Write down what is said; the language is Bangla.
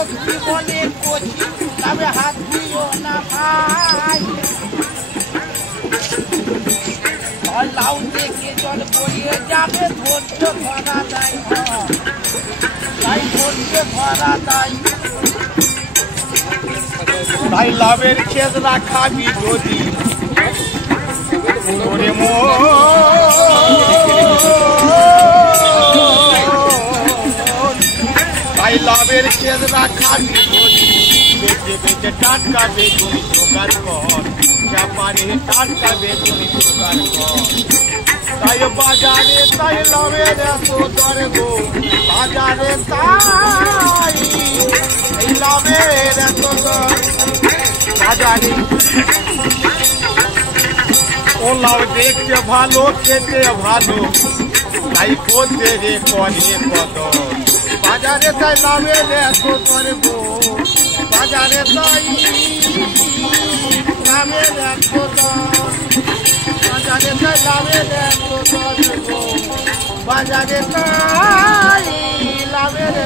লক্ষ্মী বলে কচি তবে হাত দিও না ভাই লাউ দেখে জল বইয়ে যাবে ধৈর্য ধরা যায় তাই ধৈর্য ধরা যায় তাই লাভের ক্ষেত রাখাবি যদি তাই লাভের ক্ষেত রাখাবি যদি বেঁচে বেঁচে টাটকা বেগুনি জোগাড় কর ব্যাপারে টাটকা বেগুনি জোগাড় কর তাই বাজারে তাই লাভের এত দর গো বাজারে তাই এই লাভের এত দর বাজারে ও লাউ দেখতে ভালো খেতে ভালো তাই করতে রে করে কত বাজারে তাই লাভের এত দর গো বাজারে তাই লাভের এত দর বাজারে তাই লাভের এত দর গো বাজারে তাই লাভের